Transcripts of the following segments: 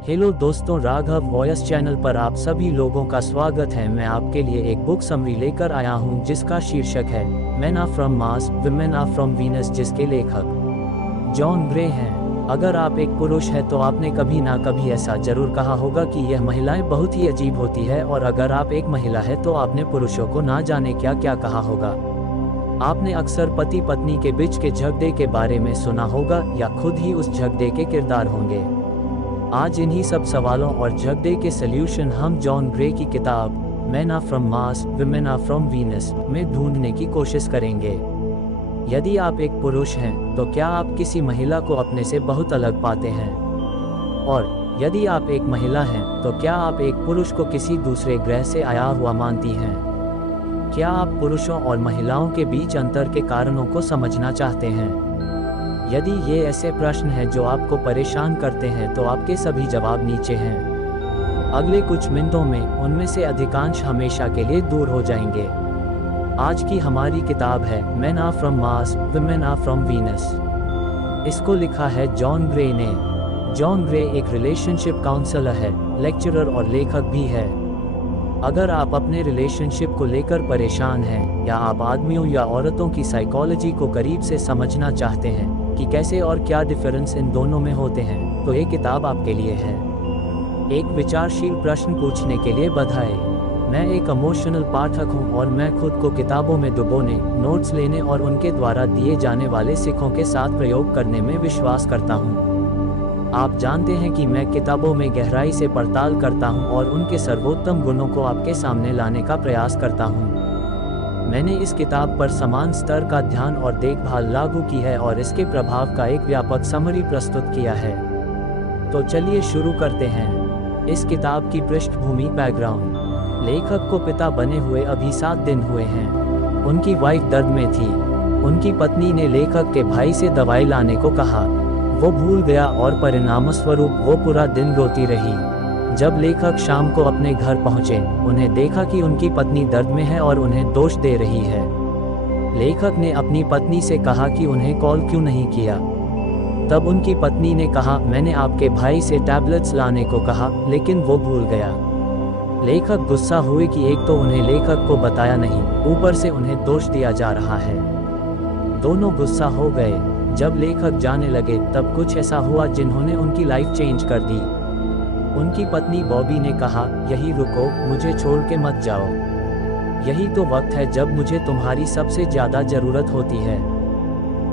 Hello दोस्तों, Raghav voice channel पर आप सभी लोगों का स्वागत है। मैं आपके लिए एक बुक समरी लेकर आया हूं जिसका शीर्षक है men are from Mars women are from Venus, जिसके लेखक जॉन ग्रे हैं। अगर आप एक पुरुष हैं तो आपने कभी ना कभी ऐसा जरूर कहा होगा कि यह महिलाएं बहुत ही अजीब होती है, और अगर आप एक महिला है तो आपने पुरुषों को ना जाने क्या क्या कहा होगा। आपने अक्सर पति पत्नी के बीच के झगड़े के बारे में सुना होगा या खुद ही उस झगड़े के किरदार होंगे। आज इन्हीं सब सवालों और झगड़े के सल्यूशन हम जॉन ग्रे की किताब men are from Mars women are from Venus में ढूंढने की कोशिश करेंगे। यदि आप एक पुरुष हैं तो क्या आप किसी महिला को अपने से बहुत अलग पाते हैं? और यदि आप एक महिला हैं तो क्या आप एक पुरुष को किसी दूसरे ग्रह से आया हुआ मानती हैं? क्या आप पुरुषों और महिलाओं के बीच अंतर के कारणों को समझना चाहते हैं? यदि ये ऐसे प्रश्न हैं जो आपको परेशान करते हैं तो आपके सभी जवाब नीचे हैं। अगले कुछ मिनटों में उनमें से अधिकांश हमेशा के लिए दूर हो जाएंगे। आज की हमारी किताब है men are from Mars women are from Venus. इसको लिखा है जॉन ग्रे ने। जॉन ग्रे एक रिलेशनशिप काउंसलर है, लेक्चरर और लेखक भी है। अगर आप अपने रिलेशनशिप को लेकर परेशान हैं या आप आदमियों या औरतों की साइकोलॉजी को करीब से समझना चाहते हैं कि कैसे और क्या डिफरेंस इन दोनों में होते हैं, तो ये किताब आपके लिए है। एक विचारशील प्रश्न पूछने के लिए बधाई। मैं एक इमोशनल पाठक हूँ और मैं खुद को किताबों में डुबोने, नोट्स लेने और उनके द्वारा दिए जाने वाले सिखों के साथ प्रयोग करने में विश्वास करता हूँ। आप जानते हैं कि मैं किताबों में गहराई से पड़ताल करता हूँ और उनके सर्वोत्तम गुणों को आपके सामने लाने का प्रयास करता हूँ। मैंने इस किताब पर समान स्तर का ध्यान और देखभाल लागू की है और इसके प्रभाव का एक व्यापक समरी प्रस्तुत किया है। तो चलिए शुरू करते हैं। इस किताब की पृष्ठभूमि बैकग्राउंड। लेखक को पिता बने हुए अभी 7 दिन हुए हैं। उनकी वाइफ दर्द में थी। उनकी पत्नी ने लेखक के भाई से दवाई लाने को कहा। वो भूल गया और परिणामस्वरूप वो पूरा दिन रोती रही। जब लेखक शाम को अपने घर पहुंचे, उन्हें देखा कि उनकी पत्नी दर्द में है और उन्हें दोष दे रही है। लेखक ने अपनी पत्नी से कहा कि उन्हें कॉल क्यों नहीं किया। तब उनकी पत्नी ने कहा, मैंने आपके भाई से टैबलेट्स लाने को कहा लेकिन वो भूल गया। लेखक गुस्सा हुए कि एक तो उन्हें लेखक को बताया नहीं, ऊपर से उन्हें दोष दिया जा रहा है। दोनों गुस्सा हो गए। जब लेखक जाने लगे तब कुछ ऐसा हुआ जिन्होंने उनकी लाइफ चेंज कर दी। उनकी पत्नी बॉबी ने कहा, यही रुको, मुझे छोड़ के मत जाओ। यही तो वक्त है जब मुझे तुम्हारी सबसे ज़्यादा ज़रूरत होती है।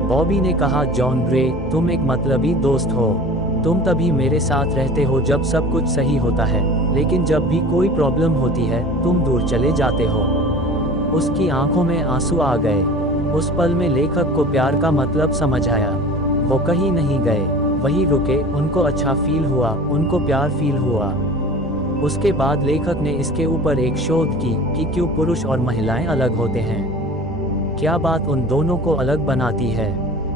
बॉबी ने कहा, जॉन ग्रे, तुम एक मतलबी दोस्त हो। तुम तभी मेरे साथ रहते हो जब सब कुछ सही होता है, लेकिन जब भी कोई प्रॉब्लम होती है तुम दूर चले जाते हो। उसकी आंखों में आंसू आ गए। उस पल में लेखक को प्यार का मतलब समझ आया। वो कहीं नहीं गए, वही रुके। उनको अच्छा फील हुआ, उनको प्यार फील हुआ। उसके बाद लेखक ने इसके ऊपर एक शोध की कि क्यों पुरुष और महिलाएं अलग होते हैं। क्या बात उन दोनों को अलग बनाती है।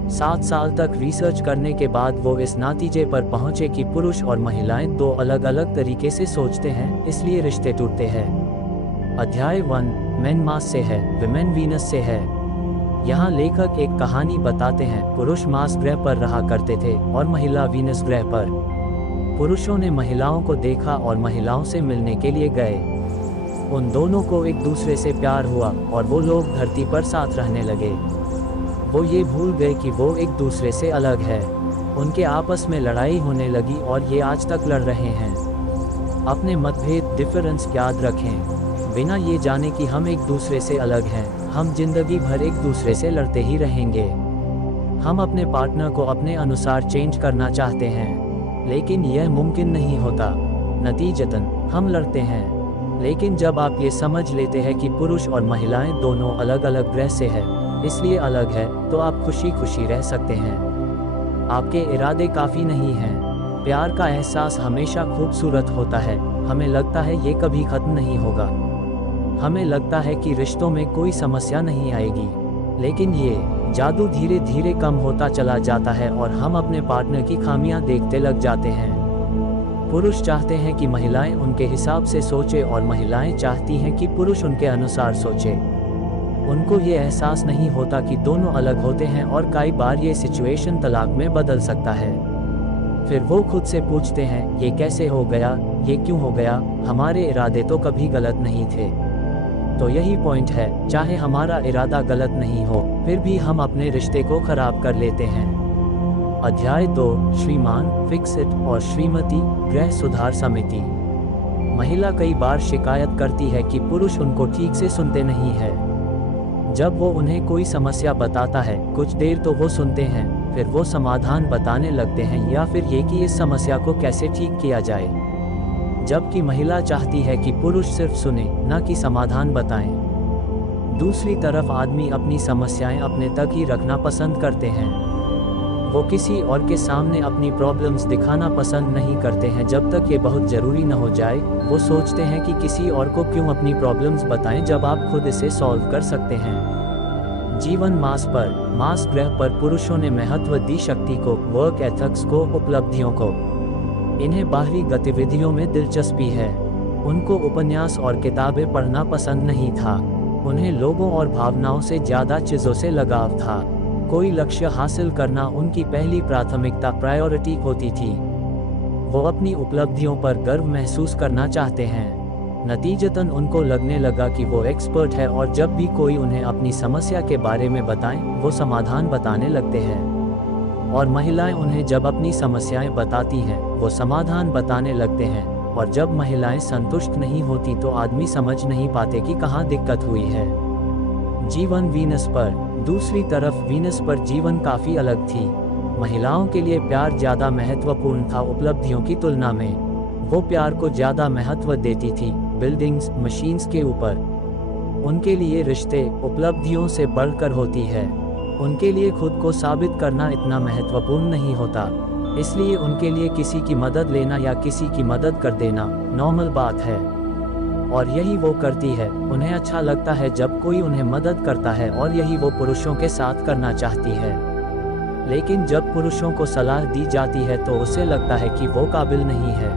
7 साल तक रिसर्च करने के बाद वो इस नतीजे पर पहुंचे कि पुरुष और महिलाएं 2 अलग अलग तरीके से सोचते हैं, इसलिए रिश्ते टूटते हैं। अध्याय 1 मेन मार्स से है, वुमेन वीनस से है। यहाँ लेखक एक कहानी बताते हैं। पुरुष मार्स ग्रह पर रहा करते थे और महिला वीनस ग्रह पर। पुरुषों ने महिलाओं को देखा और महिलाओं से मिलने के लिए गए। उन दोनों को एक दूसरे से प्यार हुआ और वो लोग धरती पर साथ रहने लगे। वो ये भूल गए कि वो एक दूसरे से अलग है। उनके आपस में लड़ाई होने लगी और ये आज तक लड़ रहे हैं। अपने मतभेद, डिफरेंस याद रखें। बिना ये जाने कि हम एक दूसरे से अलग हैं, हम जिंदगी भर एक दूसरे से लड़ते ही रहेंगे। हम अपने पार्टनर को अपने अनुसार चेंज करना चाहते हैं, लेकिन यह मुमकिन नहीं होता। नतीजतन हम लड़ते हैं। लेकिन जब आप ये समझ लेते हैं कि पुरुष और महिलाएं दोनों अलग अलग ग्रह से हैं, इसलिए अलग है, तो आप खुशी खुशी रह सकते हैं। आपके इरादे काफ़ी नहीं हैं। प्यार का एहसास हमेशा खूबसूरत होता है। हमें लगता है ये कभी ख़त्म नहीं होगा। हमें लगता है कि रिश्तों में कोई समस्या नहीं आएगी, लेकिन ये जादू धीरे धीरे कम होता चला जाता है और हम अपने पार्टनर की खामियां देखते लग जाते हैं। पुरुष चाहते हैं कि महिलाएं उनके हिसाब से सोचे और महिलाएं चाहती हैं कि पुरुष उनके अनुसार सोचे। उनको ये एहसास नहीं होता कि दोनों अलग होते हैं और कई बार ये सिचुएशन तलाक में बदल सकता है। फिर वो खुद से पूछते हैं, ये कैसे हो गया, ये क्यों हो गया, हमारे इरादे तो कभी गलत नहीं थे। तो यही पॉइंट है, चाहे हमारा इरादा गलत नहीं हो, फिर भी हम अपने रिश्ते को खराब कर लेते हैं। अध्याय 2, श्रीमान फिक्सिट और श्रीमती गृह सुधार समिति। महिला कई बार शिकायत करती है कि पुरुष उनको ठीक से सुनते नहीं है। जब वो उन्हें कोई समस्या बताता है, कुछ देर तो वो सुनते हैं, फिर वो समाधान बताने लगते हैं या फिर ये कि इस समस्या को कैसे ठीक किया जाए। जबकि महिला चाहती है कि पुरुष सिर्फ सुने, ना कि समाधान बताएं। दूसरी तरफ आदमी अपनी समस्याएं अपने तक ही रखना पसंद करते हैं। वो किसी और के सामने अपनी प्रॉब्लम्स दिखाना पसंद नहीं करते हैं जब तक ये बहुत ज़रूरी न हो जाए। वो सोचते हैं कि किसी और को क्यों अपनी प्रॉब्लम्स बताएं जब आप खुद इसे सॉल्व कर सकते हैं। जीवन मास ग्रह पर पुरुषों ने महत्व दी शक्ति को, वर्क एथिक्स को, उपलब्धियों को। इन्हें बाहरी गतिविधियों में दिलचस्पी है। उनको उपन्यास और किताबें पढ़ना पसंद नहीं था। उन्हें लोगों और भावनाओं से ज़्यादा चीज़ों से लगाव था। कोई लक्ष्य हासिल करना उनकी पहली प्रायोरिटी होती थी। वो अपनी उपलब्धियों पर गर्व महसूस करना चाहते हैं। नतीजतन उनको लगने लगा कि वो एक्सपर्ट है और जब भी कोई उन्हें अपनी समस्या के बारे में बताएं, वो समाधान बताने लगते हैं। और महिलाएं उन्हें जब अपनी समस्याएं बताती हैं, वो समाधान बताने लगते हैं। और जब महिलाएं संतुष्ट नहीं होती तो आदमी समझ नहीं पाते कि कहाँ दिक्कत हुई है। जीवन वीनस पर। दूसरी तरफ वीनस पर जीवन काफ़ी अलग थी। महिलाओं के लिए प्यार ज़्यादा महत्वपूर्ण था उपलब्धियों की तुलना में। वो प्यार को ज़्यादा महत्व देती थी बिल्डिंग्स, मशीन्स के ऊपर। उनके लिए रिश्ते उपलब्धियों से बढ़कर होती है। उनके लिए खुद को साबित करना इतना महत्वपूर्ण नहीं होता। इसलिए उनके लिए किसी की मदद लेना या किसी की मदद कर देना नॉर्मल बात है। और यही वो करती है। उन्हें अच्छा लगता है जब कोई उन्हें मदद करता है और यही वो पुरुषों के साथ करना चाहती है। लेकिन जब पुरुषों को सलाह दी जाती है तो उसे लगता है कि वो काबिल नहीं है।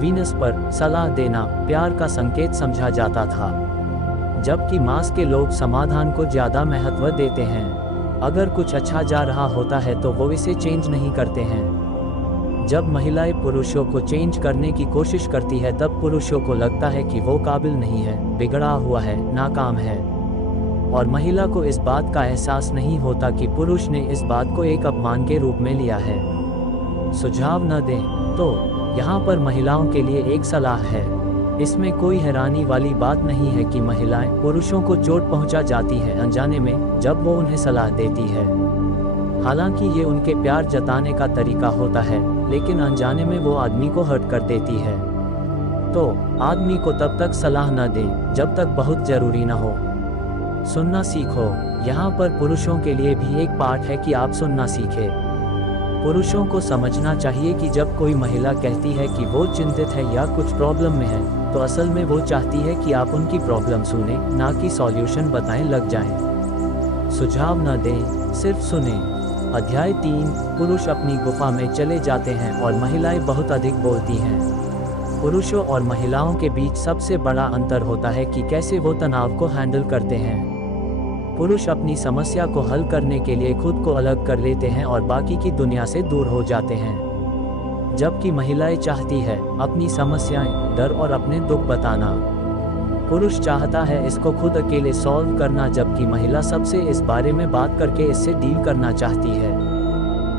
वीनस पर सलाह देना प्यार का संकेत समझा जाता था, जबकि मार्स के लोग समाधान को ज़्यादा महत्व देते हैं। अगर कुछ अच्छा जा रहा होता है तो वो इसे चेंज नहीं करते हैं। जब महिलाएं पुरुषों को चेंज करने की कोशिश करती है तब पुरुषों को लगता है कि वो काबिल नहीं है, बिगड़ा हुआ है, नाकाम है। और महिला को इस बात का एहसास नहीं होता कि पुरुष ने इस बात को एक अपमान के रूप में लिया है। सुझाव न दें तो यहाँ पर महिलाओं के लिए एक सलाह है। इसमें कोई हैरानी वाली बात नहीं है कि महिलाएं पुरुषों को चोट पहुंचा जाती हैं अनजाने में जब वो उन्हें सलाह देती है। हालांकि ये उनके प्यार जताने का तरीका होता है, लेकिन अनजाने में वो आदमी को हर्ट कर देती है। तो आदमी को तब तक सलाह न दें जब तक बहुत ज़रूरी न हो। सुनना सीखो। यहाँ पर पुरुषों के लिए भी एक पाठ है कि आप सुनना सीखें। पुरुषों को समझना चाहिए कि जब कोई महिला कहती है कि वो चिंतित है या कुछ प्रॉब्लम में है, तो असल में वो चाहती है कि आप उनकी प्रॉब्लम सुने, ना कि सॉल्यूशन बताएं लग जाएं। सुझाव न दें, सिर्फ सुने। अध्याय 3, पुरुष अपनी गुफा में चले जाते हैं और महिलाएं बहुत अधिक बोलती हैं। पुरुषों और महिलाओं के बीच सबसे बड़ा अंतर होता है कि कैसे वो तनाव को हैंडल करते हैं। पुरुष अपनी समस्या को हल करने के लिए खुद को अलग कर लेते हैं और बाकी की दुनिया से दूर हो जाते हैं, जबकि महिलाएं चाहती है अपनी समस्याएं, डर और अपने दुख बताना। पुरुष चाहता है इसको खुद अकेले सॉल्व करना, जबकि महिला सबसे इस बारे में बात करके इससे डील करना चाहती है।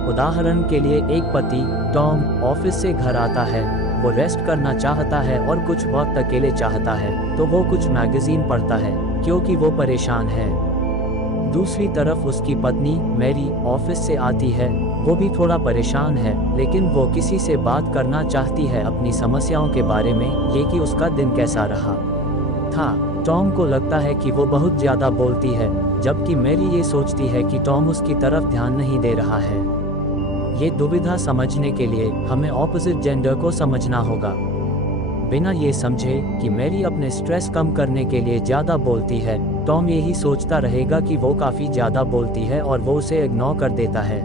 उदाहरण के लिए एक पति टॉम ऑफिस से घर आता है, वो रेस्ट करना चाहता है और कुछ वक्त अकेले चाहता है, तो वो कुछ मैगजीन पढ़ता है क्योंकि वो परेशान है। दूसरी तरफ उसकी पत्नी मैरी ऑफिस से आती है, वो भी थोड़ा परेशान है, लेकिन वो किसी से बात करना चाहती है अपनी समस्याओं के बारे में, ये कि उसका दिन कैसा रहा था। टॉम को लगता है कि वो बहुत ज़्यादा बोलती है, जबकि मैरी ये सोचती है कि टॉम उसकी तरफ ध्यान नहीं दे रहा है। ये दुविधा समझने के लिए हमें ऑपोजिट जेंडर को समझना होगा। बिना ये समझे कि मैरी अपने स्ट्रेस कम करने के लिए ज़्यादा बोलती है, टॉम यही सोचता रहेगा कि वो काफ़ी ज़्यादा बोलती है और वो उसे इग्नोर कर देता है।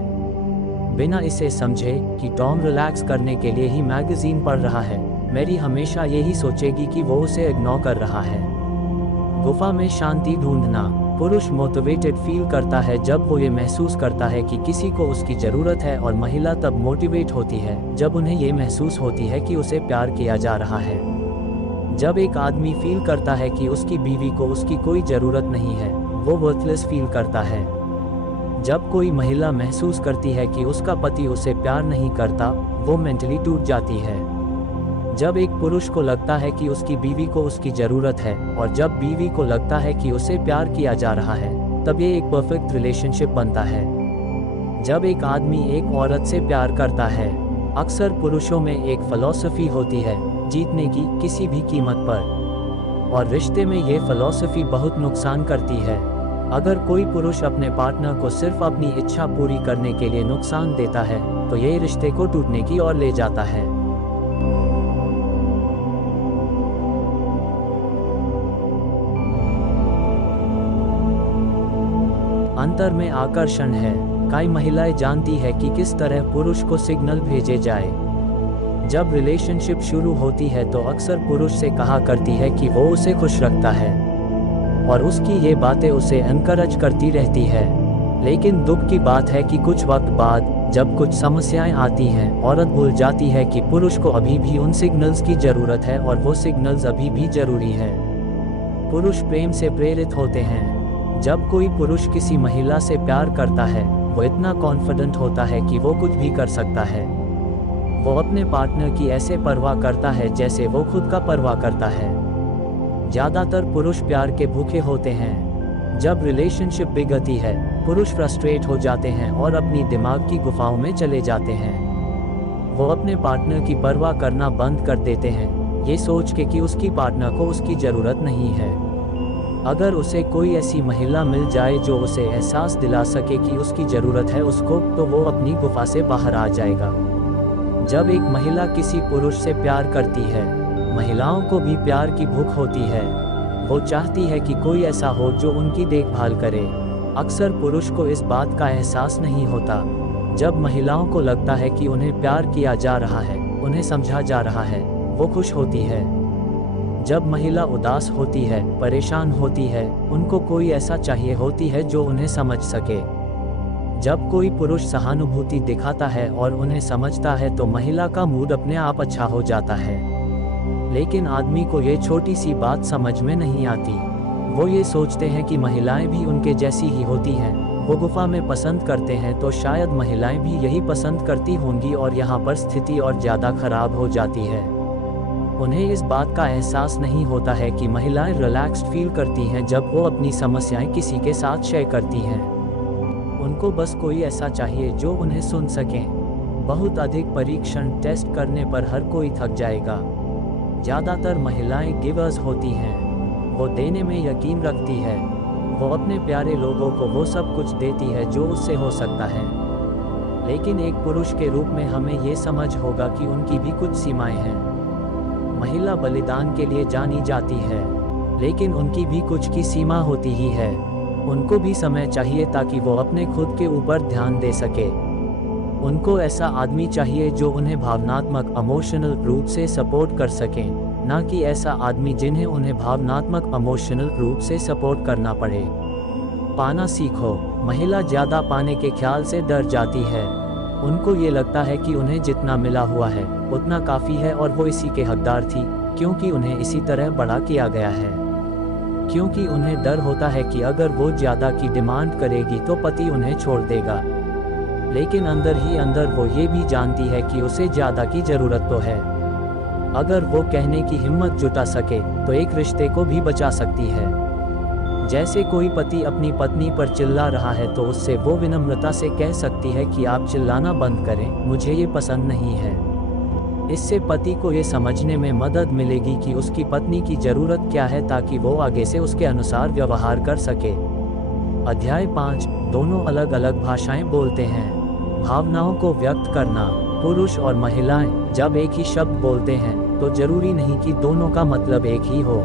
बिना इसे समझे कि टॉम रिलैक्स करने के लिए ही मैगजीन पढ़ रहा है, मैरी हमेशा यही सोचेगी कि वो उसे इग्नोर कर रहा है। गुफा में शांति ढूंढना। पुरुष मोटिवेटेड फील करता है जब वो ये महसूस करता है कि किसी को उसकी ज़रूरत है, और महिला तब मोटिवेट होती है जब उन्हें ये महसूस होती है कि उसे प्यार किया जा रहा है। जब एक आदमी फील करता है कि उसकी बीवी को उसकी कोई ज़रूरत नहीं है, वो वर्थलेस फील करता है। जब कोई महिला महसूस करती है कि उसका पति उसे प्यार नहीं करता, वो मेंटली टूट जाती है। जब एक पुरुष को लगता है कि उसकी बीवी को उसकी ज़रूरत है, और जब बीवी को लगता है कि उसे प्यार किया जा रहा है, तब ये एक परफेक्ट रिलेशनशिप बनता है। जब एक आदमी एक औरत से प्यार करता है, अक्सर पुरुषों में एक फ़िलॉसफी होती है जीतने की किसी भी कीमत पर, और रिश्ते में ये फ़िलॉसफी बहुत नुकसान करती है। अगर कोई पुरुष अपने पार्टनर को सिर्फ अपनी इच्छा पूरी करने के लिए नुकसान देता है, तो ये रिश्ते को टूटने की ओर ले जाता है। अंतर में आकर्षण है। कई महिलाएं जानती है कि किस तरह पुरुष को सिग्नल भेजे जाए। जब रिलेशनशिप शुरू होती है तो अक्सर पुरुष से कहा करती है कि वो उसे खुश रखता है, और उसकी ये बातें उसे एनकरेज करती रहती है। लेकिन दुख की बात है कि कुछ वक्त बाद जब कुछ समस्याएं आती हैं, औरत भूल जाती है कि पुरुष को अभी भी उन सिग्नल्स की ज़रूरत है, और वो सिग्नल्स अभी भी ज़रूरी है। पुरुष प्रेम से प्रेरित होते हैं। जब कोई पुरुष किसी महिला से प्यार करता है, वो इतना कॉन्फिडेंट होता है कि वो कुछ भी कर सकता है। वो अपने पार्टनर की ऐसे परवाह करता है जैसे वो खुद का परवाह करता है। ज़्यादातर पुरुष प्यार के भूखे होते हैं। जब रिलेशनशिप बिगड़ती है, पुरुष फ्रस्ट्रेट हो जाते हैं और अपनी दिमाग की गुफाओं में चले जाते हैं। वो अपने पार्टनर की परवाह करना बंद कर देते हैं, ये सोच के कि उसकी पार्टनर को उसकी ज़रूरत नहीं है। अगर उसे कोई ऐसी महिला मिल जाए जो उसे एहसास दिला सके कि उसकी ज़रूरत है उसको, तो वो अपनी गुफा से बाहर आ जाएगा। जब एक महिला किसी पुरुष से प्यार करती है, महिलाओं को भी प्यार की भूख होती है। वो चाहती है कि कोई ऐसा हो जो उनकी देखभाल करे। अक्सर पुरुष को इस बात का एहसास नहीं होता। जब महिलाओं को लगता है कि उन्हें प्यार किया जा रहा है, उन्हें समझा जा रहा है, वो खुश होती है। जब महिला उदास होती है, परेशान होती है, उनको कोई ऐसा चाहिए होती है जो उन्हें समझ सके। जब कोई पुरुष सहानुभूति दिखाता है और उन्हें समझता है, तो महिला का मूड अपने आप अच्छा हो जाता है। लेकिन आदमी को ये छोटी सी बात समझ में नहीं आती। वो ये सोचते हैं कि महिलाएं भी उनके जैसी ही होती हैं। वो गुफा में पसंद करते हैं, तो शायद महिलाएं भी यही पसंद करती होंगी, और यहाँ पर स्थिति और ज़्यादा खराब हो जाती है। उन्हें इस बात का एहसास नहीं होता है कि महिलाएं रिलैक्स्ड फील करती हैं जब वो अपनी समस्याएं किसी के साथ शेयर करती हैं। उनको बस कोई ऐसा चाहिए जो उन्हें सुन सकें। बहुत अधिक परीक्षण टेस्ट करने पर हर कोई थक जाएगा। ज़्यादातर महिलाएं गिवर्स होती हैं। वो देने में यकीन रखती है। वो अपने प्यारे लोगों को वो सब कुछ देती है जो उससे हो सकता है। लेकिन एक पुरुष के रूप में हमें ये समझ होगा कि उनकी भी कुछ सीमाएं हैं। महिला बलिदान के लिए जानी जाती है, लेकिन उनकी भी कुछ की सीमा होती ही है। उनको भी समय चाहिए ताकि वो अपने खुद के ऊपर ध्यान दे सके। उनको ऐसा आदमी चाहिए जो उन्हें भावनात्मक इमोशनल रूप से सपोर्ट कर सके, ना कि ऐसा आदमी जिन्हें उन्हें भावनात्मक इमोशनल रूप से सपोर्ट करना पड़े। पाना सीखो। महिला ज़्यादा पाने के ख्याल से डर जाती है। उनको ये लगता है कि उन्हें जितना मिला हुआ है उतना काफ़ी है, और वो इसी के हकदार थी, क्योंकि उन्हें इसी तरह बड़ा किया गया है। क्योंकि उन्हें डर होता है कि अगर वो ज़्यादा की डिमांड करेगी तो पति उन्हें छोड़ देगा। लेकिन अंदर ही अंदर वो ये भी जानती है कि उसे ज़्यादा की ज़रूरत तो है। अगर वो कहने की हिम्मत जुटा सके तो एक रिश्ते को भी बचा सकती है। जैसे कोई पति अपनी पत्नी पर चिल्ला रहा है, तो उससे वो विनम्रता से कह सकती है कि आप चिल्लाना बंद करें, मुझे ये पसंद नहीं है। इससे पति को ये समझने में मदद मिलेगी कि उसकी पत्नी की ज़रूरत क्या है, ताकि वो आगे से उसके अनुसार व्यवहार कर सके। अध्याय 5। दोनों अलग अलग भाषाएं बोलते हैं। भावनाओं को व्यक्त करना। पुरुष और महिलाएं जब एक ही शब्द बोलते हैं तो जरूरी नहीं कि दोनों का मतलब एक ही हो।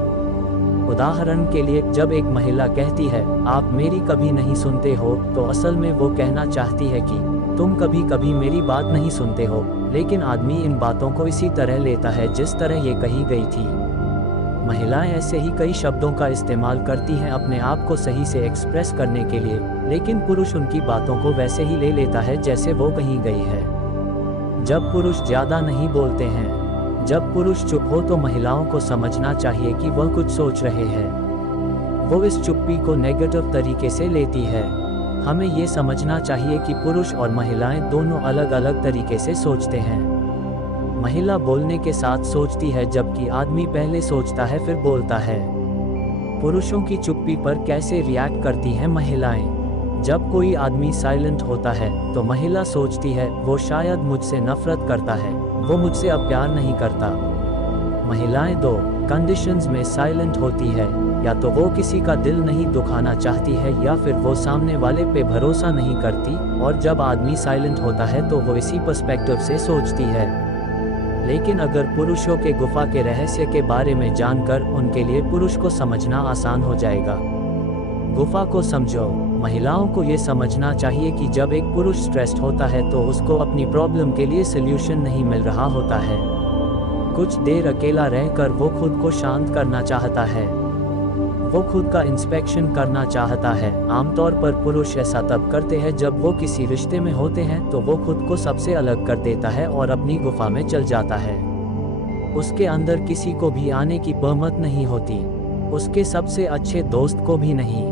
उदाहरण के लिए, जब एक महिला कहती है आप मेरी कभी नहीं सुनते हो, तो असल में वो कहना चाहती है कि तुम कभी कभी मेरी बात नहीं सुनते हो। लेकिन आदमी इन बातों को इसी तरह लेता है जिस तरह ये कही गई थी। महिलाएं ऐसे ही कई शब्दों का इस्तेमाल करती हैं अपने आप को सही से एक्सप्रेस करने के लिए, लेकिन पुरुष उनकी बातों को वैसे ही ले लेता है जैसे वो कहीं गई है। जब पुरुष ज़्यादा नहीं बोलते हैं, जब पुरुष चुप हो तो महिलाओं को समझना चाहिए कि वह कुछ सोच रहे हैं। वो इस चुप्पी को नेगेटिव तरीके से लेती है। हमें ये समझना चाहिए कि पुरुष और महिलाएं दोनों अलग अलग तरीके से सोचते हैं। महिला बोलने के साथ सोचती है, जबकि आदमी पहले सोचता है फिर बोलता है। पुरुषों की चुप्पी पर कैसे रिएक्ट करती हैं महिलाएं? जब कोई आदमी साइलेंट होता है तो महिला सोचती है वो शायद मुझसे नफरत करता है, वो मुझसे अब प्यार नहीं करता। महिलाएं दो कंडीशंस में साइलेंट होती है, या तो वो किसी का दिल नहीं दुखाना चाहती है या फिर वो सामने वाले पे भरोसा नहीं करती। और जब आदमी साइलेंट होता है तो वो इसी पर्सपेक्टिव से सोचती है। लेकिन अगर पुरुषों के गुफा के रहस्य के बारे में जानकर उनके लिए पुरुष को समझना आसान हो जाएगा। गुफा को समझो। महिलाओं को ये समझना चाहिए कि जब एक पुरुष स्ट्रेस्ड होता है तो उसको अपनी प्रॉब्लम के लिए सल्यूशन नहीं मिल रहा होता है। कुछ देर अकेला रहकर वो खुद को शांत करना चाहता है, वो खुद का इंस्पेक्शन करना चाहता है। आमतौर पर पुरुष ऐसा तब करते हैं जब वो किसी रिश्ते में होते हैं, तो वो खुद को सबसे अलग कर देता है और अपनी गुफा में चल जाता है। उसके अंदर किसी को भी आने की परमिट नहीं होती, उसके सबसे अच्छे दोस्त को भी नहीं।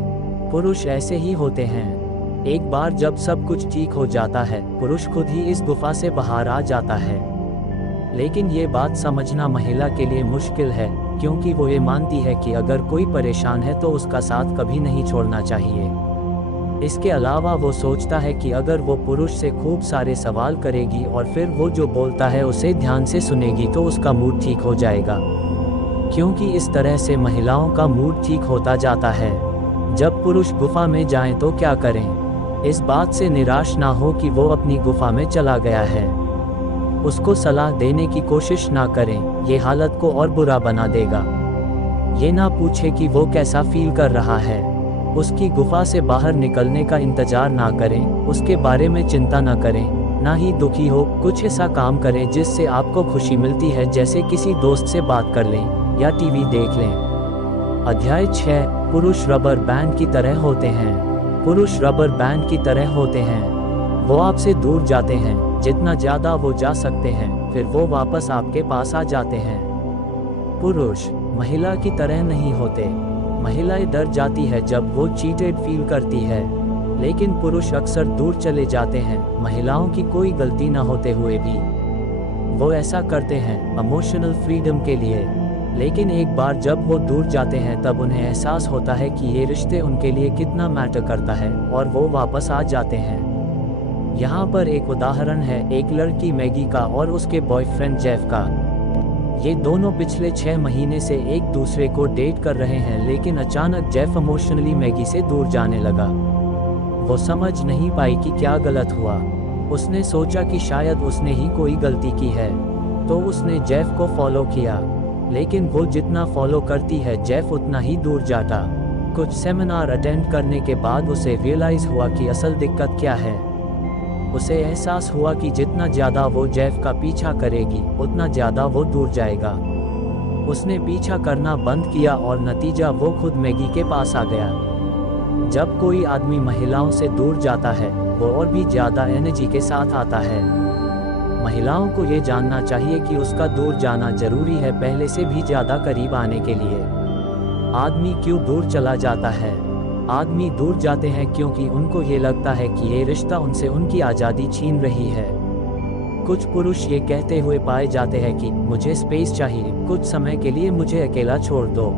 पुरुष ऐसे ही होते हैं। एक बार जब सब कुछ ठीक हो जाता है, पुरुष खुद ही इस गुफा से बाहर आ जाता है। लेकिन ये बात समझना महिला के लिए मुश्किल है, क्योंकि वो ये मानती है कि अगर कोई परेशान है तो उसका साथ कभी नहीं छोड़ना चाहिए। इसके अलावा वो सोचता है कि अगर वो पुरुष से खूब सारे सवाल करेगी और फिर वो जो बोलता है उसे ध्यान से सुनेगी तो उसका मूड ठीक हो जाएगा, क्योंकि इस तरह से महिलाओं का मूड ठीक होता जाता है। जब पुरुष गुफा में जाएं तो क्या करें? इस बात से निराश ना हो कि वो अपनी गुफा में चला गया है। उसको सलाह देने की कोशिश ना करें, ये हालत को और बुरा बना देगा। ये ना पूछे कि वो कैसा फील कर रहा है। उसकी गुफा से बाहर निकलने का इंतजार ना करें, उसके बारे में चिंता ना करें, ना ही दुखी हो। कुछ ऐसा काम करें जिससे आपको खुशी मिलती है, जैसे किसी दोस्त से बात कर लें या टीवी देख लें। अध्याय 6। पुरुष रबर बैंड की तरह होते हैं। पुरुष रबर बैंड की तरह होते हैं। वो आपसे दूर जाते हैं, जितना ज़्यादा वो जा सकते हैं, फिर वो वापस आपके पास आ जाते हैं। पुरुष महिला की तरह नहीं होते। महिलाएं डर जाती है जब वो चीटेड फील करती है, लेकिन पुरुष अक्सर दूर चले जाते हैं, महिलाओं की कोई गलती ना होते हुए भी। वो ऐसा करते हैं इमोशनल फ्रीडम के लिए, लेकिन एक बार जब वो दूर जाते हैं तब उन्हें एहसास होता है कि ये रिश्ते उनके लिए कितना मैटर करता है, और वो वापस आ जाते हैं। यहाँ पर एक उदाहरण है एक लड़की मैगी का और उसके बॉयफ्रेंड जेफ का। ये दोनों पिछले 6 महीने से एक दूसरे को डेट कर रहे हैं, लेकिन अचानक जेफ इमोशनली मैगी से दूर जाने लगा। वो समझ नहीं पाई कि क्या गलत हुआ। उसने सोचा कि शायद उसने ही कोई गलती की है, तो उसने जेफ को फॉलो किया, लेकिन वो जितना फॉलो करती है जेफ उतना ही दूर जाता। कुछ सेमिनार अटेंड करने के बाद उसे रियलाइज हुआ कि असल दिक्कत क्या है। उसे एहसास हुआ कि जितना ज़्यादा वो जेफ का पीछा करेगी उतना ज़्यादा वो दूर जाएगा। उसने पीछा करना बंद किया और नतीजा वो खुद मैगी के पास आ गया। जब कोई आदमी महिलाओं से दूर जाता है वो और भी ज़्यादा एनर्जी के साथ आता है। महिलाओं को ये जानना चाहिए कि उसका दूर जाना जरूरी है पहले से भी ज़्यादा करीब आने के लिए। आदमी क्यों दूर चला जाता है? आदमी दूर जाते हैं क्योंकि उनको ये लगता है कि ये रिश्ता उनसे उनकी आज़ादी छीन रही है। कुछ पुरुष ये कहते हुए पाए जाते हैं कि मुझे स्पेस चाहिए, कुछ समय के लिए मुझे अकेला छोड़ दो।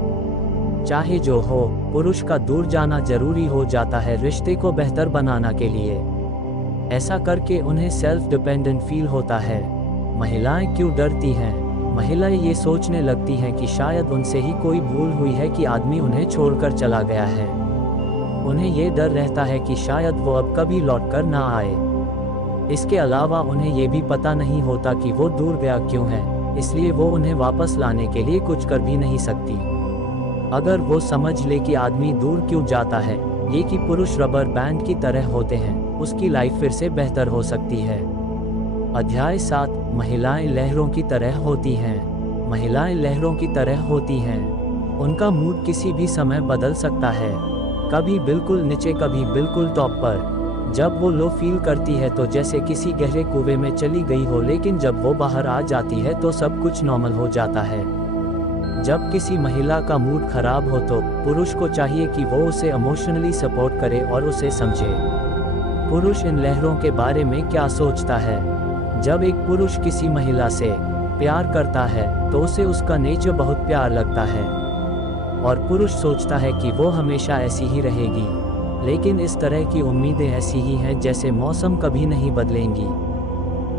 चाहे जो हो, पुरुष का दूर जाना जरूरी हो जाता है रिश्ते को बेहतर बनाने के लिए। ऐसा करके उन्हें सेल्फ डिपेंडेंट फील होता है। महिलाएं क्यों डरती हैं? महिलाएं ये सोचने लगती हैं कि शायद उनसे ही कोई भूल हुई है कि आदमी उन्हें छोड़कर चला गया है। उन्हें ये डर रहता है कि शायद वो अब कभी लौटकर ना आए। इसके अलावा उन्हें ये भी पता नहीं होता कि वो दूर गया क्यों है, इसलिए वो उन्हें वापस लाने के लिए कुछ कर भी नहीं सकती। अगर वो समझ ले कि आदमी दूर क्यों जाता है, ये कि पुरुष रबर बैंड की तरह होते हैं, उसकी लाइफ फिर से बेहतर हो सकती है। अध्याय 7। महिलाएं लहरों की तरह होती हैं। महिलाएं लहरों की तरह होती हैं। उनका मूड किसी भी समय बदल सकता है, कभी बिल्कुल नीचे कभी बिल्कुल टॉप पर। जब वो लो फील करती है तो जैसे किसी गहरे कुएं में चली गई हो, लेकिन जब वो बाहर आ जाती है तो सब कुछ नॉर्मल हो जाता है। जब किसी महिला का मूड खराब हो तो पुरुष को चाहिए कि वो उसे इमोशनली सपोर्ट करे और उसे समझे। पुरुष इन लहरों के बारे में क्या सोचता है? जब एक पुरुष किसी महिला से प्यार करता है तो उसे उसका नेचर बहुत प्यार लगता है और पुरुष सोचता है कि वो हमेशा ऐसी ही रहेगी, लेकिन इस तरह की उम्मीदें ऐसी ही हैं जैसे मौसम कभी नहीं बदलेंगी।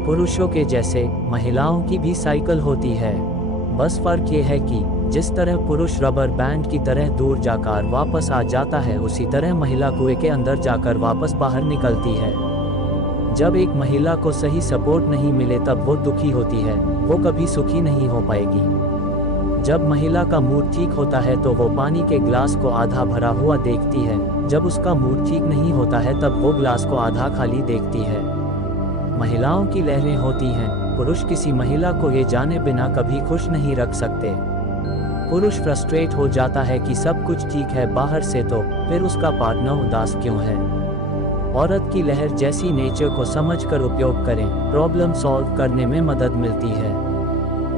पुरुषों के जैसे महिलाओं की भी साइकिल होती है, बस फर्क ये है कि जिस तरह पुरुष रबर बैंड की तरह दूर जाकर वापस आ जाता है, उसी तरह महिला कुएं के अंदर जाकर वापस बाहर निकलती है। जब एक महिला को सही सपोर्ट नहीं मिले तब वो दुखी होती है, वो कभी सुखी नहीं हो पाएगी। जब महिला का मूड ठीक होता है तो वो पानी के ग्लास को आधा भरा हुआ देखती है, जब उसका मूड ठीक नहीं होता है तब वो ग्लास को आधा खाली देखती है। महिलाओं की लहरें होती हैं, पुरुष किसी महिला को ये जाने बिना कभी खुश नहीं रख सकते। पुरुष फ्रस्ट्रेट हो जाता है कि सब कुछ ठीक है बाहर से, तो फिर उसका पार्टनर उदास क्यों है। औरत की लहर जैसी नेचर को समझकर उपयोग करें, प्रॉब्लम सॉल्व करने में मदद मिलती है,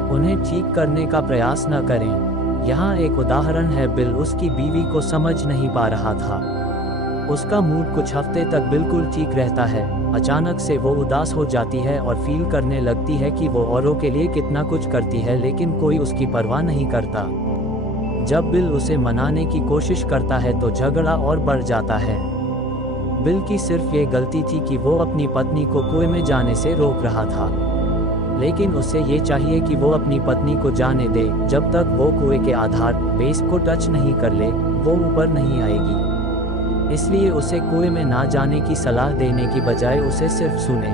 उन्हें ठीक करने का प्रयास न करें। यहाँ एक उदाहरण है, बिल उसकी बीवी को समझ नहीं पा रहा था। उसका मूड कुछ हफ्ते तक बिल्कुल ठीक रहता है, अचानक से वो उदास हो जाती है और फील करने लगती है कि वो औरों के लिए कितना कुछ करती है लेकिन कोई उसकी परवाह नहीं करता। जब बिल उसे मनाने की कोशिश करता है तो झगड़ा और बढ़ जाता है। बिल की सिर्फ ये गलती थी कि वो अपनी पत्नी को कुएं में जाने से रोक रहा था, लेकिन उसे ये चाहिए कि वो अपनी पत्नी को जाने दे। जब तक वो कुएं के आधार बेस को टच नहीं कर ले, वो ऊपर नहीं आएगी। इसलिए उसे कुएं में ना जाने की सलाह देने की बजाय उसे सिर्फ सुने।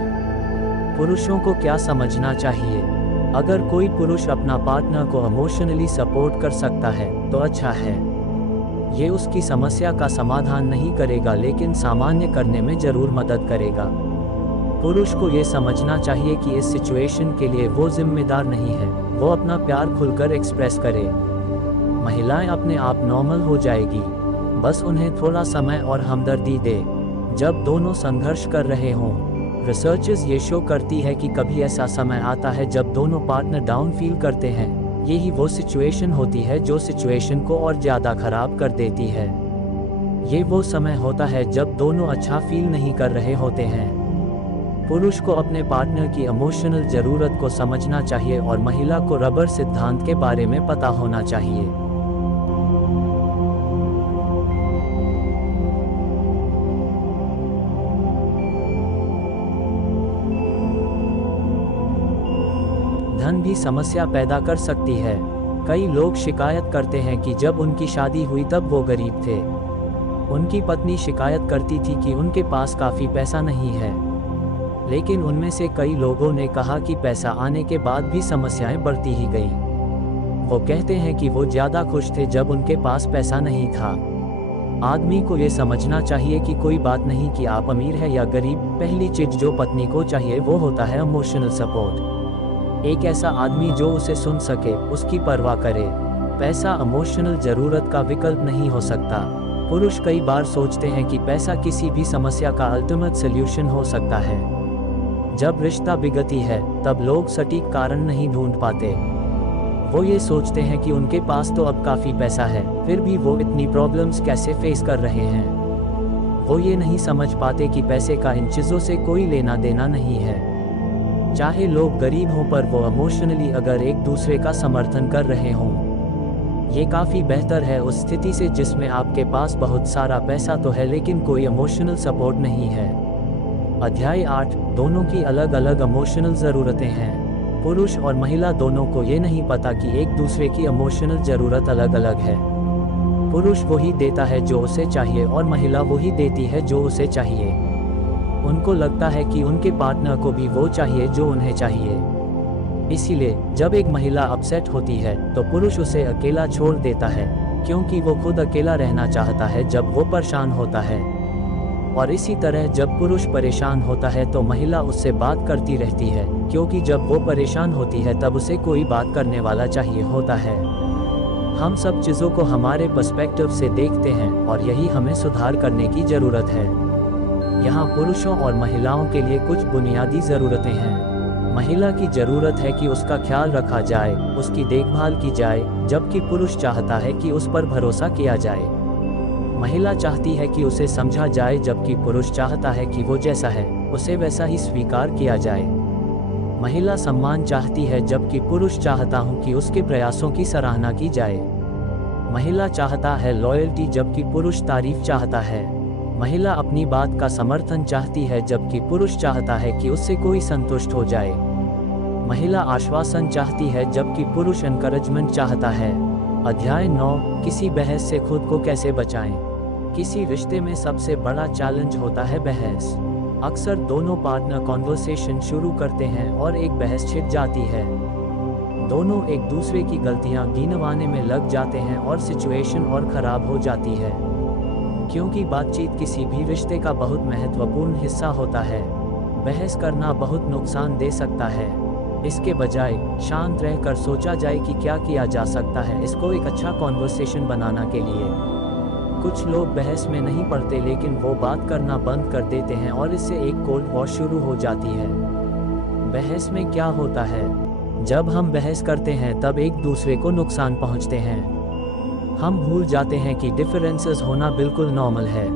पुरुषों को क्या समझना चाहिए? अगर कोई पुरुष अपना पार्टनर को इमोशनली सपोर्ट कर सकता है तो अच्छा है। ये उसकी समस्या का समाधान नहीं करेगा, लेकिन सामान्य करने में जरूर मदद करेगा। पुरुष को ये समझना चाहिए कि इस सिचुएशन के लिए वो जिम्मेदार नहीं है, वो अपना प्यार खुलकर एक्सप्रेस करे। महिलाएं अपने आप नॉर्मल हो जाएगी, बस उन्हें थोड़ा समय और हमदर्दी दे। जब दोनों संघर्ष कर रहे हों, रिसर्चेस ये शो करती है कि कभी ऐसा समय आता है जब दोनों पार्टनर डाउन फील करते हैं। यही वो सिचुएशन होती है जो सिचुएशन को और ज़्यादा खराब कर देती है। ये वो समय होता है जब दोनों अच्छा फील नहीं कर रहे होते हैं। पुरुष को अपने पार्टनर की इमोशनल ज़रूरत को समझना चाहिए और महिला को रबर सिद्धांत के बारे में पता होना चाहिए। धन भी समस्या पैदा कर सकती है। कई लोग शिकायत करते हैं कि जब उनकी शादी हुई तब वो गरीब थे। उनकी पत्नी शिकायत करती थी कि उनके पास काफ़ी पैसा नहीं है, लेकिन उनमें से कई लोगों ने कहा कि पैसा आने के बाद भी समस्याएं बढ़ती ही गईं। वो कहते हैं कि वो ज़्यादा खुश थे जब उनके पास पैसा नहीं था। आदमी को ये समझना चाहिए कि कोई बात नहीं कि आप अमीर हैं या गरीब, पहली चीज़ जो पत्नी को चाहिए वो होता है इमोशनल सपोर्ट। एक ऐसा आदमी जो उसे सुन सके, उसकी परवाह करे। पैसा इमोशनल ज़रूरत का विकल्प नहीं हो सकता। पुरुष कई बार सोचते हैं कि पैसा किसी भी समस्या का अल्टीमेट सॉल्यूशन हो सकता है। जब रिश्ता बिगड़ती है तब लोग सटीक कारण नहीं ढूंढ पाते। वो ये सोचते हैं कि उनके पास तो अब काफ़ी पैसा है, फिर भी वो इतनी प्रॉब्लम्स कैसे फेस कर रहे हैं। वो ये नहीं समझ पाते कि पैसे का इन चीज़ों से कोई लेना देना नहीं है। चाहे लोग गरीब हों, पर वो इमोशनली अगर एक दूसरे का समर्थन कर रहे हों, ये काफ़ी बेहतर है उस स्थिति से जिसमें आपके पास बहुत सारा पैसा तो है लेकिन कोई इमोशनल सपोर्ट नहीं है। अध्याय 8, दोनों की अलग अलग इमोशनल ज़रूरतें हैं। पुरुष और महिला दोनों को ये नहीं पता कि एक दूसरे की इमोशनल ज़रूरत अलग अलग है। पुरुष वही देता है जो उसे चाहिए और महिला वही देती है जो उसे चाहिए। उनको लगता है कि उनके पार्टनर को भी वो चाहिए जो उन्हें चाहिए। इसीलिए जब एक महिला अपसेट होती है तो पुरुष उसे अकेला छोड़ देता है, क्योंकि वो खुद अकेला रहना चाहता है जब वो परेशान होता है। और इसी तरह जब पुरुष परेशान होता है तो महिला उससे बात करती रहती है, क्योंकि जब वो परेशान होती है तब उसे कोई बात करने वाला चाहिए होता है। हम सब चीज़ों को हमारे पर्सपेक्टिव से देखते हैं और यही हमें सुधार करने की ज़रूरत है। यहाँ पुरुषों और महिलाओं के लिए कुछ बुनियादी ज़रूरतें हैं। महिला की ज़रूरत है कि उसका ख्याल रखा जाए, उसकी देखभाल की जाए, जबकि पुरुष चाहता है कि उस पर भरोसा किया जाए। महिला चाहती है कि उसे समझा जाए, जबकि पुरुष चाहता है कि वो जैसा है उसे वैसा ही स्वीकार किया जाए। महिला सम्मान चाहती है, जबकि पुरुष चाहता हूँ कि उसके प्रयासों की सराहना की जाए। महिला चाहता है लॉयल्टी, जबकि पुरुष तारीफ चाहता है। महिला अपनी बात का समर्थन चाहती है, जबकि पुरुष चाहता है कि उससे कोई संतुष्ट हो जाए। महिला आश्वासन चाहती है, जबकि पुरुष एनकरेजमेंट चाहता है। अध्याय 9, किसी बहस से खुद को कैसे बचाएं। किसी रिश्ते में सबसे बड़ा चैलेंज होता है बहस। अक्सर दोनों पार्टनर कॉन्वर्सेशन शुरू करते हैं और एक बहस छिड़ जाती है। दोनों एक दूसरे की गलतियां गिनवाने में लग जाते हैं और सिचुएशन और ख़राब हो जाती है। क्योंकि बातचीत किसी भी रिश्ते का बहुत महत्वपूर्ण हिस्सा होता है, बहस करना बहुत नुकसान दे सकता है। इसके बजाय शांत रहकर सोचा जाए कि क्या किया जा सकता है इसको एक अच्छा कॉन्वर्सेशन बनाने के लिए। कुछ लोग बहस में नहीं पड़ते, लेकिन वो बात करना बंद कर देते हैं और इससे एक कोल्ड वॉर शुरू हो जाती है। बहस में क्या होता है? जब हम बहस करते हैं तब एक दूसरे को नुकसान पहुंचते हैं। हम भूल जाते हैं कि डिफरेंसेस होना बिल्कुल नॉर्मल है।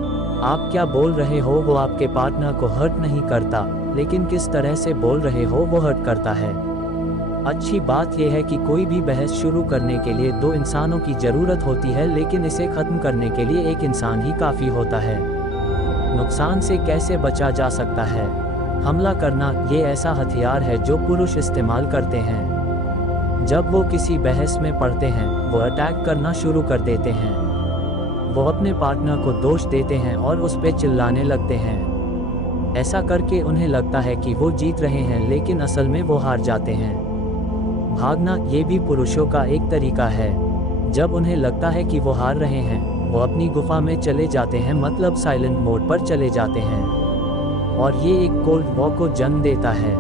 आप क्या बोल रहे हो वो आपके पार्टनर को हर्ट नहीं करता, लेकिन किस तरह से बोल रहे हो वो हर्ट करता है। अच्छी बात यह है कि कोई भी बहस शुरू करने के लिए दो इंसानों की ज़रूरत होती है, लेकिन इसे ख़त्म करने के लिए एक इंसान ही काफ़ी होता है। नुकसान से कैसे बचा जा सकता है? हमला करना ये ऐसा हथियार है जो पुरुष इस्तेमाल करते हैं। जब वो किसी बहस में पड़ते हैं, वो अटैक करना शुरू कर देते हैं। वो अपने पार्टनर को दोष देते हैं और उस पर चिल्लाने लगते हैं। ऐसा करके उन्हें लगता है कि वो जीत रहे हैं, लेकिन असल में वो हार जाते हैं। भागना ये भी पुरुषों का एक तरीका है। जब उन्हें लगता है कि वो हार रहे हैं, वो अपनी गुफा में चले जाते हैं, मतलब साइलेंट मोड पर चले जाते हैं, और ये एक कोल्ड वॉर को जन्म देता है।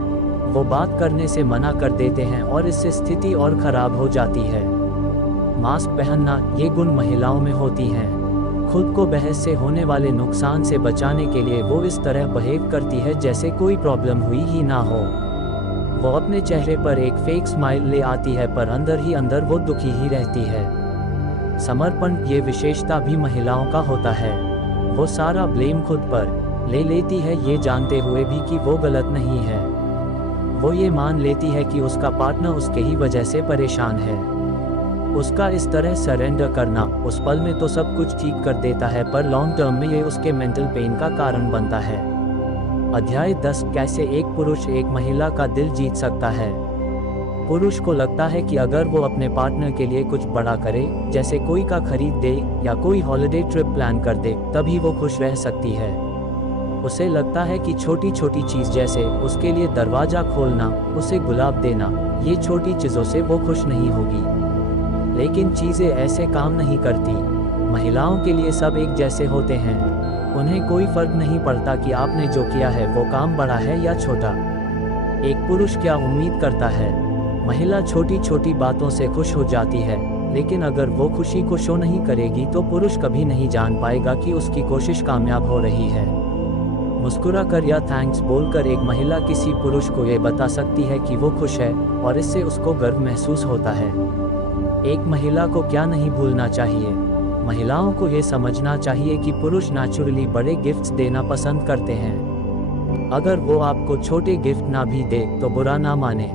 वो बात करने से मना कर देते हैं और इससे स्थिति और ख़राब हो जाती है। मास्क पहनना ये गुण महिलाओं में होती हैं। खुद को बहस से होने वाले नुकसान से बचाने के लिए वो इस तरह बिहेव करती है जैसे कोई प्रॉब्लम हुई ही ना हो। वो अपने चेहरे पर एक फेक स्माइल ले आती है, पर अंदर ही अंदर वो दुखी ही रहती है। समर्पण ये विशेषता भी महिलाओं का होता है। वो सारा ब्लेम खुद पर ले लेती है, ये जानते हुए भी कि वो गलत नहीं है। वो ये मान लेती है कि उसका पार्टनर उसके ही वजह से परेशान है। उसका इस तरह सरेंडर करना उस पल में तो सब कुछ ठीक कर देता है, पर लॉन्ग टर्म में ये उसके मेंटल पेन का कारण बनता है। अध्याय 10, कैसे एक पुरुष एक महिला का दिल जीत सकता है। पुरुष को लगता है कि अगर वो अपने पार्टनर के लिए कुछ बड़ा करे, जैसे कोई कार खरीद दे या कोई हॉलिडे ट्रिप प्लान कर दे, तभी वो खुश रह सकती है। उसे लगता है कि छोटी छोटी चीज़ जैसे उसके लिए दरवाज़ा खोलना, उसे गुलाब देना, ये छोटी चीज़ों से वो खुश नहीं होगी। लेकिन चीज़ें ऐसे काम नहीं करती। महिलाओं के लिए सब एक जैसे होते हैं। उन्हें कोई फर्क नहीं पड़ता कि आपने जो किया है वो काम बड़ा है या छोटा। एक पुरुष क्या उम्मीद करता है? महिला छोटी छोटी बातों से खुश हो जाती है, लेकिन अगर वो खुशी को शो नहीं करेगी तो पुरुष कभी नहीं जान पाएगा कि उसकी कोशिश कामयाब हो रही है। मुस्कुराकर या थैंक्स बोलकर एक महिला किसी पुरुष को ये बता सकती है कि वो खुश है, और इससे उसको गर्व महसूस होता है। एक महिला को क्या नहीं भूलना चाहिए? महिलाओं को ये समझना चाहिए कि पुरुष नेचुरली बड़े गिफ्ट्स देना पसंद करते हैं। अगर वो आपको छोटे गिफ्ट ना भी दे तो बुरा ना माने।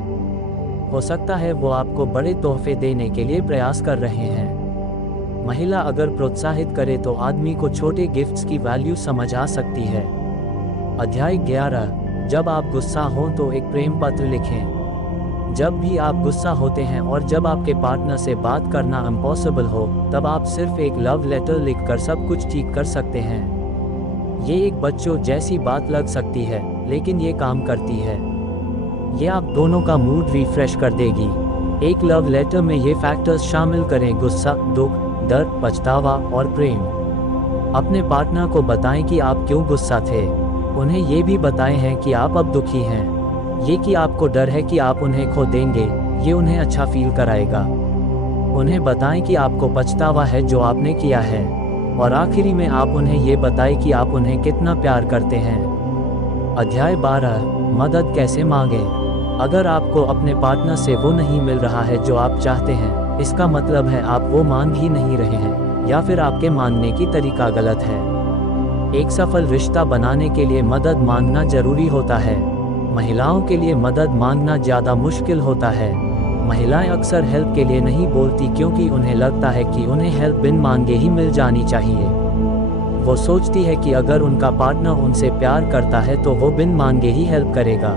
हो सकता है वो आपको बड़े तोहफे देने के लिए प्रयास कर रहे हैं। महिला अगर प्रोत्साहित करे तो आदमी को छोटे गिफ्ट्स की वैल्यू समझ आ सकती है। अध्याय 11, जब आप गुस्सा हो तो एक प्रेम पत्र लिखें। जब भी आप गुस्सा होते हैं और जब आपके पार्टनर से बात करना इम्पॉसिबल हो, तब आप सिर्फ एक लव लेटर लिखकर सब कुछ ठीक कर सकते हैं। ये एक बच्चों जैसी बात लग सकती है, लेकिन ये काम करती है। ये आप दोनों का मूड रिफ्रेश कर देगी। एक लव लेटर में ये फैक्टर्स शामिल करें: गुस्सा, दुख, डर, पछतावा और प्रेम। अपने पार्टनर को बताएं कि आप क्यों गुस्सा थे। उन्हें ये भी बताएं हैं कि आप अब दुखी हैं। ये कि आपको डर है कि आप उन्हें खो देंगे, ये उन्हें अच्छा फील कराएगा। उन्हें बताएं कि आपको पछतावा है जो आपने किया है, और आखिरी में आप उन्हें ये बताएं कि आप उन्हें कितना प्यार करते हैं। अध्याय 12, मदद कैसे मांगें। अगर आपको अपने पार्टनर से वो नहीं मिल रहा है जो आप चाहते हैं, इसका मतलब है आप वो मांग ही नहीं रहे हैं, या फिर आपके मांगने की तरीका गलत है। एक सफल रिश्ता बनाने के लिए मदद मांगना जरूरी होता है। महिलाओं के लिए मदद मांगना ज़्यादा मुश्किल होता है। महिलाएं अक्सर हेल्प के लिए नहीं बोलती क्योंकि उन्हें लगता है कि उन्हें हेल्प बिन मांगे ही मिल जानी चाहिए। वो सोचती है कि अगर उनका पार्टनर उनसे प्यार करता है तो वो बिन मांगे ही हेल्प करेगा।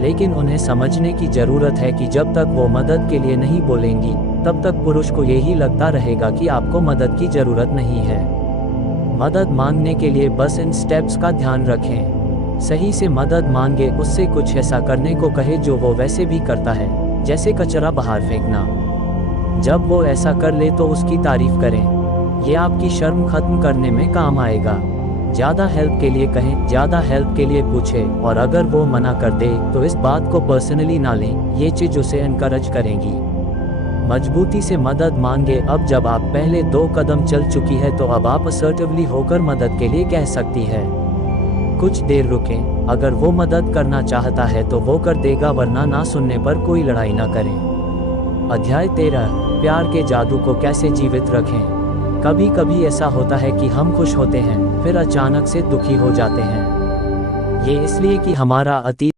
लेकिन उन्हें समझने की ज़रूरत है कि जब तक वो मदद के लिए नहीं बोलेंगी, तब तक पुरुष को यही लगता रहेगा कि आपको मदद की ज़रूरत नहीं है। मदद मांगने के लिए बस इन स्टेप्स का ध्यान रखें। सही से मदद मांगे, उससे कुछ ऐसा करने को कहे जो वो वैसे भी करता है, जैसे कचरा बाहर फेंकना। जब वो ऐसा कर ले तो उसकी तारीफ करें। ये आपकी शर्म खत्म करने में काम आएगा। ज़्यादा हेल्प के लिए कहें, ज़्यादा हेल्प के लिए पूछें, और अगर वो मना कर दे तो इस बात को पर्सनली ना लें, ये चीज़ उसे एनकरेज करेंगी। मजबूती से मदद मांगे। अब जब आप पहले 2 कदम चल चुकी है तो अब आप असर्टिवली होकर मदद के लिए कह सकती है। कुछ देर रुकें, अगर वो मदद करना चाहता है तो वो कर देगा, वरना ना सुनने पर कोई लड़ाई ना करें। अध्याय 13, प्यार के जादू को कैसे जीवित रखें। कभी कभी ऐसा होता है कि हम खुश होते हैं, फिर अचानक से दुखी हो जाते हैं। ये इसलिए कि हमारा अतीत